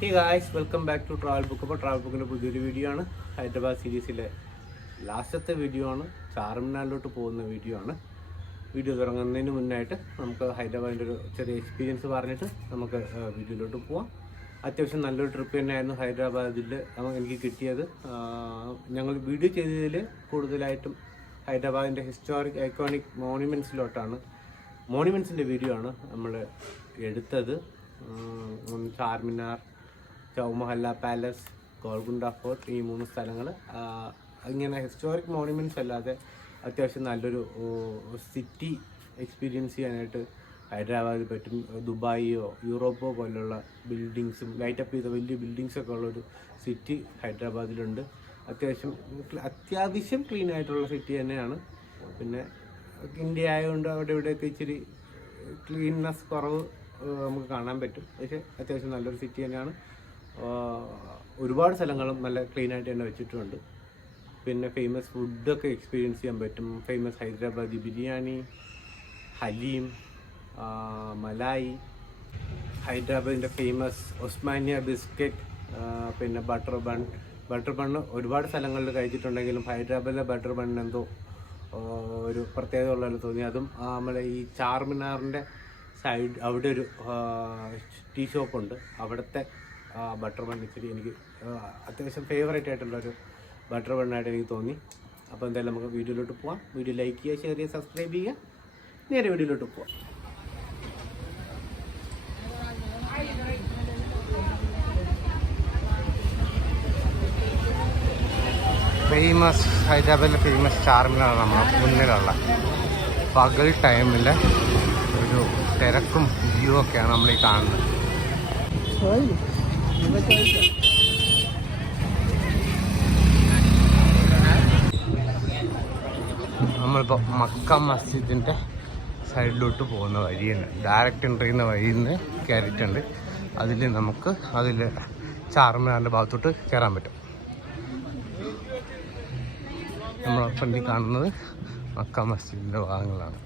Hey guys welcome back to travel book അപ്പോൾ travel ബുക്കിന്റെ പുതിയൊരു വീഡിയോ ആണ്. ഹൈദരാബാദ് സീരീസിലെ ലാസ്റ്റത്തെ വീഡിയോ ആണ്. ചാർമിനാറിലോട്ട് പോകുന്ന വീഡിയോ ആണ്. വീഡിയോ തുടങ്ങുന്നതിന് മുന്നായിട്ട് നമുക്ക് ഹൈദരാബാദിന്റെ ഒരു ചെറിയ എക്സ്പീരിയൻസ് പറഞ്ഞിട്ട് നമുക്ക് വീഡിയോയിലോട്ട് പോവാം. അത്യാവശ്യം നല്ലൊരു ട്രിപ്പ് തന്നെയായിരുന്നു ഹൈദരാബാദിൽ എനിക്ക് കിട്ടിയത്. ഞങ്ങൾ വീഡിയോ ചെയ്തതിൽ കൂടുതലായിട്ടും ഹൈദരാബാദിന്റെ ഹിസ്റ്റോറിക് ഐക്കോണിക് മോണുമെന്റ്സിലോട്ടാണ് മോണുമെന്റ്സിന്റെ വീഡിയോ ആണ് നമ്മൾ എടുത്തത്. ചാർമിനാർ ചൗമഹല്ല പാലസ് ഗോൾഗുണ്ട ഫോർട്ട് ഈ മൂന്ന് സ്ഥലങ്ങൾ ഇങ്ങനെ ഹിസ്റ്റോറിക് മോണുമെന്റ്സ് അല്ലാതെ അത്യാവശ്യം നല്ലൊരു സിറ്റി എക്സ്പീരിയൻസ് ചെയ്യാനായിട്ട് ഹൈദരാബാദിൽ പറ്റും. ദുബായിയോ യൂറോപ്പോ പോലുള്ള ബിൽഡിങ്സും ലൈറ്റപ്പ് ചെയ്ത വലിയ ബിൽഡിങ്സൊക്കെ ഉള്ളൊരു സിറ്റി ഹൈദരാബാദിലുണ്ട്. അത്യാവശ്യം അത്യാവശ്യം ക്ലീൻ ആയിട്ടുള്ള സിറ്റി തന്നെയാണ്. പിന്നെ ഇന്ത്യ ആയതുകൊണ്ട് അവിടെ ഇവിടെയൊക്കെ ഇച്ചിരി ക്ലീൻനെസ് കുറവ് നമുക്ക് കാണാൻ പറ്റും. പക്ഷേ അത്യാവശ്യം നല്ലൊരു സിറ്റി തന്നെയാണ്. ഒരുപാട് സ്ഥലങ്ങളും നല്ല ക്ലീൻ ആയിട്ട് തന്നെ വെച്ചിട്ടുണ്ട്. പിന്നെ ഫേമസ് ഫുഡൊക്കെ എക്സ്പീരിയൻസ് ചെയ്യാൻ പറ്റും. ഫേമസ് ഹൈദരാബാദി ബിരിയാണി ഹലീം മലായി ഹൈദരാബാദിന്റെ ഫേമസ് ഒസ്മാനിയ ബിസ്ക്കറ്റ് പിന്നെ ബട്ടർ ബൺ ബട്ടർ ബണ്ണ് ഒരുപാട് സ്ഥലങ്ങളിൽ കഴിച്ചിട്ടുണ്ടെങ്കിലും ഹൈദരാബാദിലെ ബട്ടർ ബണ്ണിന് എന്തോ ഒരു പ്രത്യേകത ഉള്ളതെന്ന് തോന്നി. അതും നമ്മളെ ഈ ചാർമിനാറിന്റെ സൈഡ് അവിടെ ഒരു ടീ ഷോപ്പുണ്ട് അവിടുത്തെ ബട്ടർ ബൺ ഇച്ചിരി എനിക്ക് ആ, അത്യാവശ്യം ഫേവറേറ്റ് ആയിട്ടുള്ളൊരു ബട്ടർ ബണ്ണായിട്ട് എനിക്ക് തോന്നി. അപ്പോൾ എന്തായാലും നമുക്ക് വീഡിയോയിലോട്ട് പോവാം. വീഡിയോ ലൈക്ക് ചെയ്യുക ഷെയർ ചെയ്യുക സബ്സ്ക്രൈബ് ചെയ്യുക. നേരെ വീഡിയോയിലോട്ട് പോവാം. ഫേമസ് ഹൈദരാബാദിലെ ഫേമസ് ചാർമിനാണ് നമ്മൾ മുന്നിലുള്ള പകൽ ടൈമിൽ ഒരു തിരക്കും വ്യൂ ഒക്കെയാണ് നമ്മൾ ഈ കാണുന്നത്. നമ്മളിപ്പോൾ മക്ക മസ്ജിദിന്റെ സൈഡിലോട്ട് പോകുന്ന വഴിയാണ്. ഡയറക്റ്റ് എൻട്രി ചെയ്യുന്ന വഴിയിൽ നിന്ന് കയറിയിട്ടുണ്ട് അതിൽ നമുക്ക് അതിൽ ചാർമിനാറിന്റെ ഭാഗത്തോട്ട് കയറാൻ പറ്റും. നമ്മളെ ഫ്രണ്ടിൽ കാണുന്നത് മക്ക മസ്ജിദിന്റെ ഭാഗങ്ങളാണ്.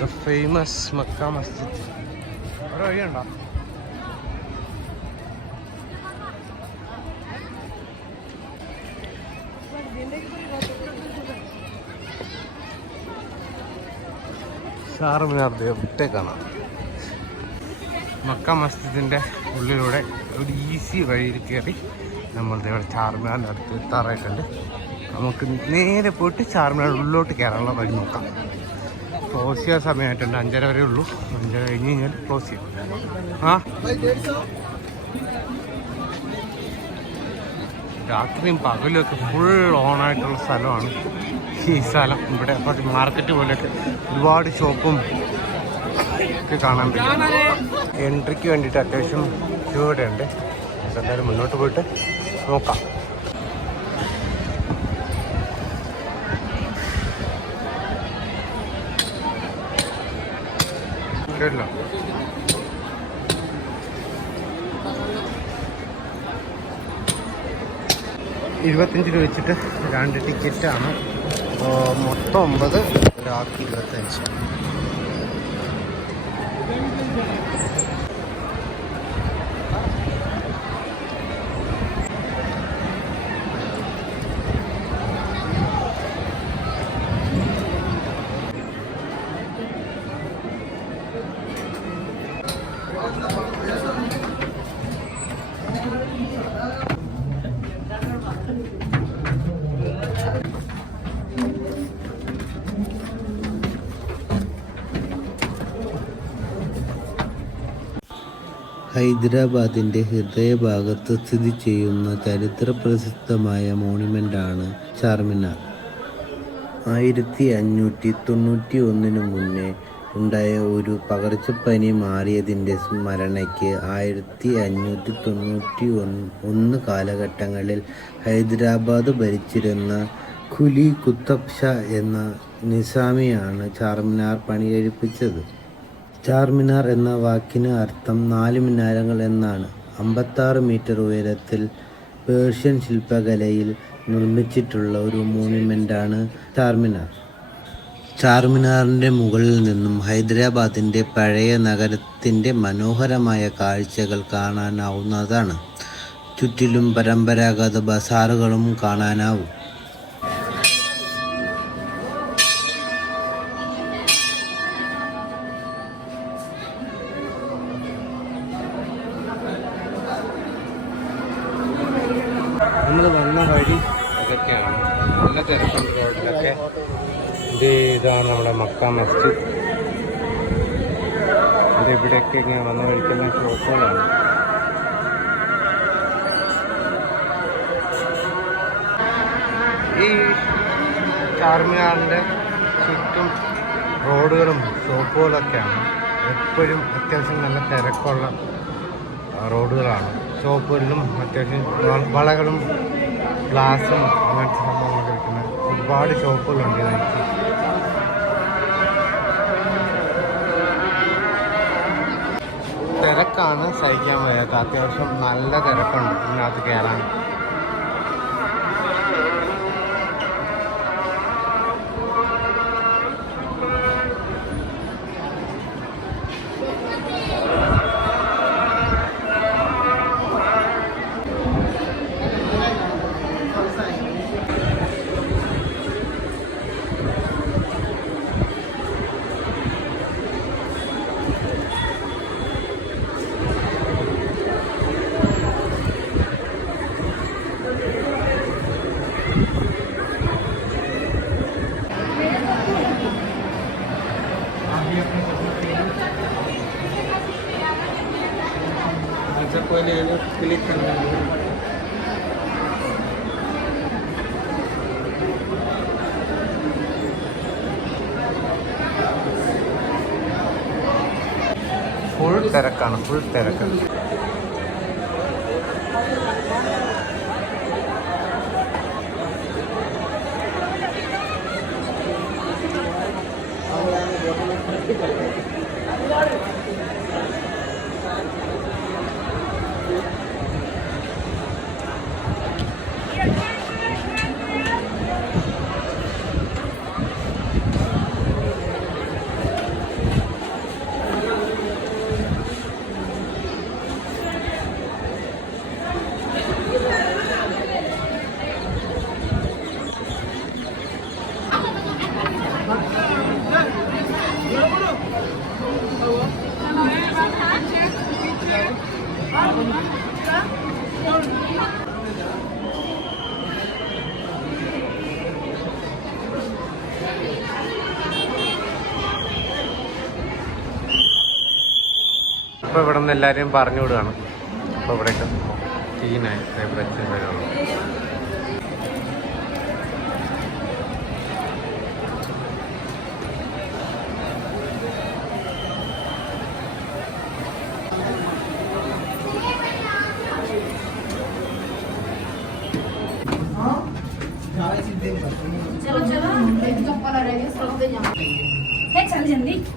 The famous Mecca Masjid. ഒരു വഴിയുണ്ടോ? ചാർമിനാർ ദേവട്ടെ കാണാം മക്ക മസ്ജിദിന്റെ ഉള്ളിലൂടെ ഒരു ഈസി വഴിയിൽ കയറി നമ്മൾ ഇവിടെ ചാർമിനാറിന്റെ അടുത്ത് എത്താറായിട്ടുണ്ട്. നമുക്ക് നേരെ പോയിട്ട് ചാർമിനാർ ഉള്ളിലോട്ട് കയറാനുള്ള വഴി നോക്കാം. ക്ലോസ് ചെയ്യാൻ സമയമായിട്ടുണ്ട്. അഞ്ചര വരെ ഉള്ളൂ. അഞ്ചര കഴിഞ്ഞ് കഴിഞ്ഞാൽ ക്ലോസ് ചെയ്യും. ആ? രാത്രിയും പകലും ഒക്കെ ഫുൾ ഓണായിട്ടുള്ള സ്ഥലമാണ്. ഈ സ്ഥലം ഇവിടെ കുറച്ച് മാർക്കറ്റ് പോലെയൊക്കെ ഒരുപാട് ഷോപ്പും ഒക്കെ കാണാൻ പറ്റും. എൻട്രിക്ക് വേണ്ടിയിട്ട് അത്യാവശ്യം ക്യൂ ഉണ്ട് എന്തായാലും മുന്നോട്ട് പോയിട്ട് നോക്കാം. കേട്ടില്ല. ഇരുപത്തഞ്ച് രൂപ വെച്ചിട്ട് രണ്ട് ടിക്കറ്റാണ്. മൊത്തം ഒമ്പത്. ഒരാൾക്ക് ഇരുപത്തഞ്ച് ഹൈദരാബാദിന്റെ ഹൃദയഭാഗത്ത് സ്ഥിതി ചെയ്യുന്ന ചരിത്ര പ്രസിദ്ധമായ മോണുമെന്റാണ് ചാർമിനാർ. ആയിരത്തി അഞ്ഞൂറ്റി തൊണ്ണൂറ്റി ഒന്നിനു മുന്നേ ഉണ്ടായ ഒരു പകർച്ചപ്പനി മാറിയതിന്റെ സ്മരണയ്ക്ക് ആയിരത്തി അഞ്ഞൂറ്റി തൊണ്ണൂറ്റി ഒന്ന് കാലഘട്ടങ്ങളിൽ ഹൈദരാബാദ് ഭരിച്ചിരുന്ന ഖുലി കുത്തബ് ഷാ എന്ന നിസാമിയാണ് ചാർമിനാർ പണികഴിപ്പിച്ചത്. ചാർമിനാർ എന്ന വാക്കിന് അർത്ഥം നാല് മിനാരങ്ങൾ എന്നാണ്. അമ്പത്താറ് മീറ്റർ ഉയരത്തിൽ പേർഷ്യൻ ശില്പകലയിൽ നിർമ്മിച്ചിട്ടുള്ള ഒരു മോണുമെന്റാണ് ചാർമിനാർ. ചാർമിനാറിന്റെ മുകളിൽ നിന്നും ഹൈദരാബാദിന്റെ പഴയ നഗരത്തിന്റെ മനോഹരമായ കാഴ്ചകൾ കാണാനാവുന്നതാണ്. ചുറ്റിലും പരമ്പരാഗത ബസാറുകളും കാണാനാവും. മക്ക മസ്ജിദ്. ഇത് ഇവിടെയൊക്കെ ഇങ്ങനെ വന്നു കഴിക്കുന്ന ഷോപ്പുകളാണ് ഈ ചാർമിനാറിന്റെ ചുറ്റും റോഡുകളും ഷോപ്പുകളൊക്കെയാണ്. എപ്പോഴും അത്യാവശ്യം നല്ല തിരക്കുള്ള റോഡുകളാണ്. ഷോപ്പുകളിലും അത്യാവശ്യം വളകളും ഗ്ലാസും അങ്ങനത്തെ സംഭവങ്ങളൊക്കെ വിൽക്കുന്ന ഒരുപാട് ഷോപ്പുകളുണ്ട് എനിക്ക് തിരക്കാണ് സഹിക്കാൻ വയ്യാത്ത. അത്യാവശ്യം നല്ല തിരക്കുണ്ട് ഇതിനകത്ത് കയറാൻ പോയിന്റ് ചെയ്ത് ക്ലിക്ക് ചെയ്യുന്നത് ഫുൾ തിരക്കാണ് ഫുൾ തിരക്കാണ് ഇപ്പോൾ ഇവിടെ നിന്ന് എല്ലാവരെയും പറഞ്ഞു വിടുകയാണ് അപ്പോൾ ഇവിടേക്ക് ക്ലീനായി ഇവിടെ എത്തി വരുള്ളൂ चलो चलो चप्पल आ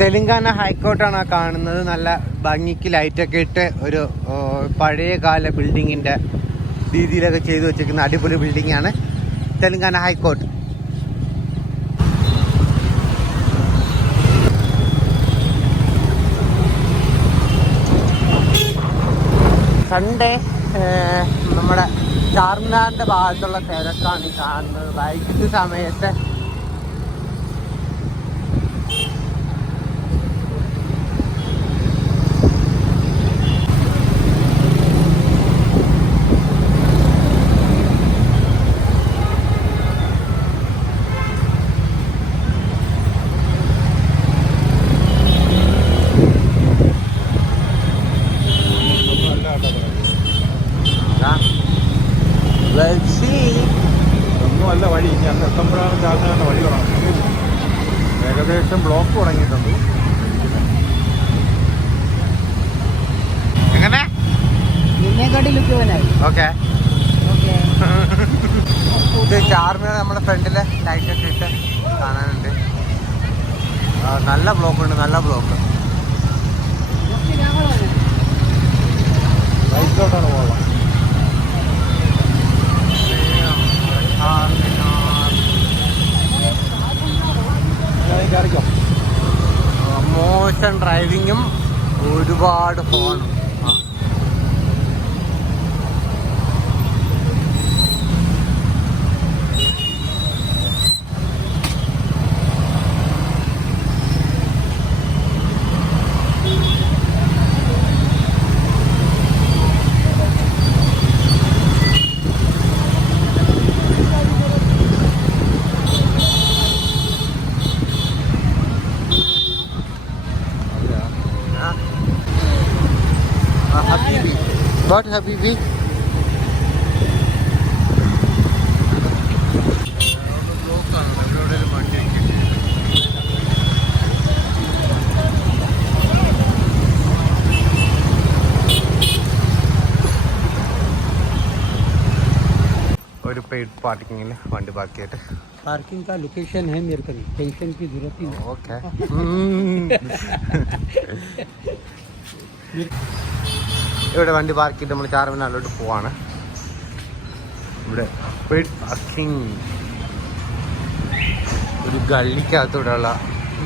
തെലുങ്കാന ഹൈക്കോർട്ടാണ് കാണുന്നത്. നല്ല ഭംഗിക്ക് ലൈറ്റൊക്കെ ഇട്ട് ഒരു പഴയകാല പഴയ കാല ബിൽഡിങ്ങിന്റെ രീതിയിലൊക്കെ ചെയ്തു വെച്ചിരിക്കുന്ന അടിപൊളി ബിൽഡിംഗ് ആണ് തെലുങ്കാന ഹൈക്കോർട്ട്. സൺഡേ നമ്മുടെ ചാർമിനാറിന്റെ ഭാഗത്തുള്ള തിരക്കാണ് ഈ കാണുന്നത്. വൈകിട്ട് സമയത്ത് ഓക്കെ. ഇത് ചാർമിനാർ നമ്മുടെ ഫ്രണ്ടിലെ ലൈറ്റ് ഒക്കെ ഇട്ട് കാണാനുണ്ട്. ആ, നല്ല ബ്ലോക്ക് ഉണ്ട് നല്ല ബ്ലോക്ക് റൈറ്റിലോട്ടാണ് പോകാം മോശം ഡ്രൈവിങ്ങും ഒരുപാട് ഫോണും What Habibi? ഒരു പെയ്ഡ് പാർക്കിങ്ങിൽ വണ്ടി പാർക്കിയിട്ട് पार्किंग का लोकेशन है मेरे को टेंशन की जरूरत ही नहीं ഓക്കെ ഇവിടെ വണ്ടി പാർക്ക് ചെയ്ത് നമ്മൾ ചാർമിനാറിലോട്ട് പോവാണ്. ഇവിടെ പാർക്കിംഗ് ഒരു ഗള്ളിക്കകത്തൂടെയുള്ള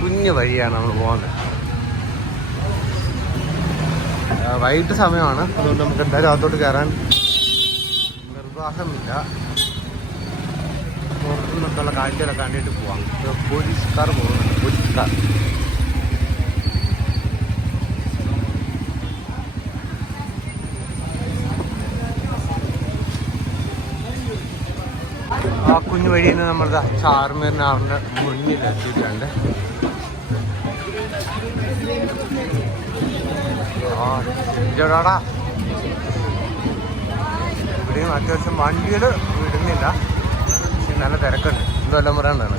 കുഞ്ഞു വഴിയാണ് നമ്മൾ പോകുന്നത് വൈകിട്ട് സമയമാണ്. അതുകൊണ്ട് നമുക്ക് എന്തായാലും അകത്തോട്ട് കയറാൻ നിർവാഹമില്ല. പുറത്തു നിന്നൊക്കെയുള്ള കാഴ്ചകളൊക്കെ കണ്ടിട്ട് പോവാം. പോലീസ് കാർ പോകുന്നുണ്ട്. പോലീസുകാർ. ആ കുഞ്ഞു വഴിയിൽ നിന്ന് നമ്മൾ ചാർമിനാറിന്റെ മുന്നിൽ എത്തിയിട്ടുണ്ട്. ആ ഇവിടെയും അത്യാവശ്യം വണ്ടികൾ വിടുന്നില്ല. പക്ഷെ നല്ല തിരക്കുണ്ട്. എന്തെല്ലാം പറയാനാണ്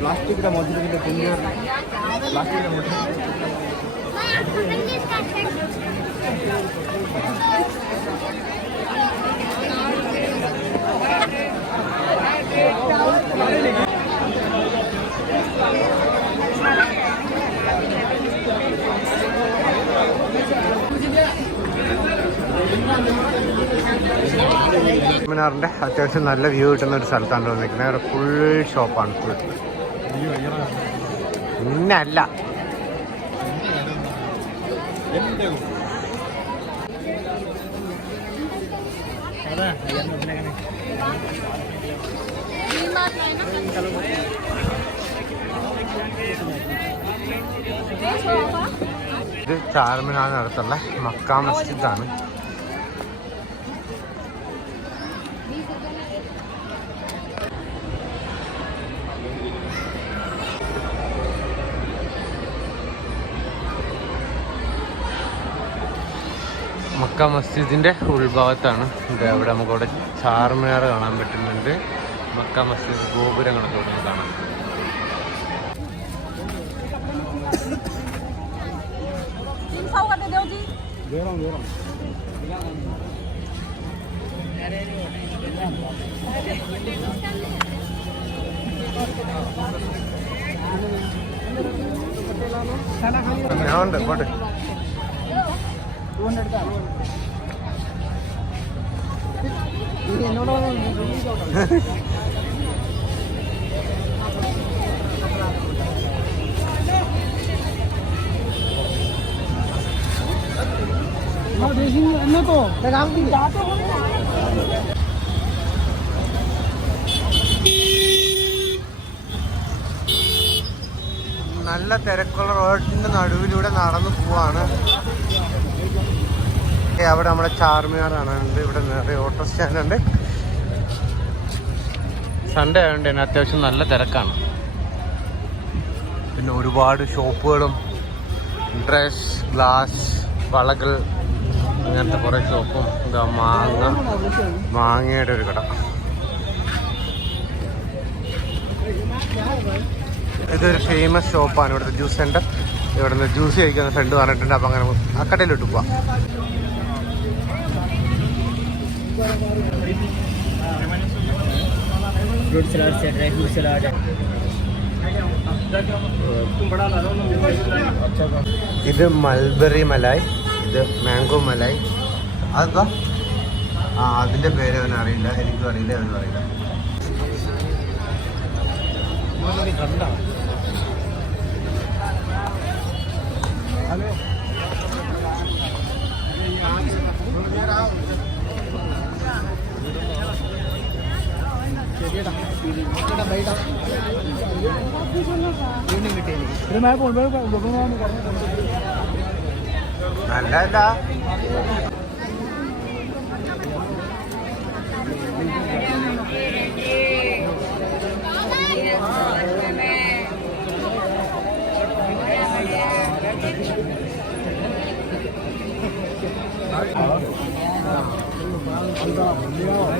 প্লাস্টিকটা মধ্যে কিন্তু সুন্দর প্লাস্টিকটা মধ্যে മിനാറിന്റെ അത്യാവശ്യം നല്ല വ്യൂ കിട്ടുന്ന ഒരു സ്ഥലത്താണ് നിൽക്കുന്നത് ഫുൾ ഷോപ്പാണ് ഫുൾ ഇന്നല്ല ഇത് ചാർമിനാറിനടുത്തുള്ള മക്ക മസ്ജിദാണ്. മക്ക മസ്ജിദിന്റെ ഉൾഭാഗത്താണ്. ഇത് അവിടെ നമുക്കവിടെ ചാർമിനാർ കാണാൻ പറ്റുന്നുണ്ട്. മക്ക മസ്ജിദ് ഗോപുരങ്ങളൊക്കെ ഇവിടെ കാണാം. ഞാൻ ഉണ്ട് പോട്ടെ. നല്ല തിരക്കുള്ള റോഡിന്റെ നടുവിലൂടെ നടന്നു പോവാണ്. ഏ, അവിടെ നമ്മുടെ ചാർമിനാർ കാണാനുണ്ട് ഇവിടെ നിറയെ ഓട്ടോ സ്റ്റാൻഡ് ഉണ്ട്. സൺഡേ ആയതുകൊണ്ട് തന്നെ അത്യാവശ്യം നല്ല തിരക്കാണ്. പിന്നെ ഒരുപാട് ഷോപ്പുകളും ഡ്രസ് ഗ്ലാസ് വളകൾ അങ്ങനത്തെ കുറേ ഷോപ്പും എന്താ മാങ്ങ മാങ്ങയുടെ ഒരു കട. ഇതൊരു ഫേമസ് ഷോപ്പാണ് ഇവിടുത്തെ ജ്യൂസ് സെന്റർ ഇവിടുന്ന് ജ്യൂസ് കഴിക്കുന്ന ഫ്രണ്ട് പറഞ്ഞിട്ടുണ്ട് അപ്പം അങ്ങനെ ആ കടയിലോട്ട് പോവാം. फ्रूट सलाद से ड्राई फ्रूट सलाद है ഇത് മൽബറി മലായ് ഇത് മാംഗോ മലായ് അതെന്താ ആ അതിന്റെ പേര് അവന് അറിയില്ല എനിക്കും അറിയില്ല അവനും അറിയില്ല బయట ఈవినింగ్ పెట్టేది అలా Thank you.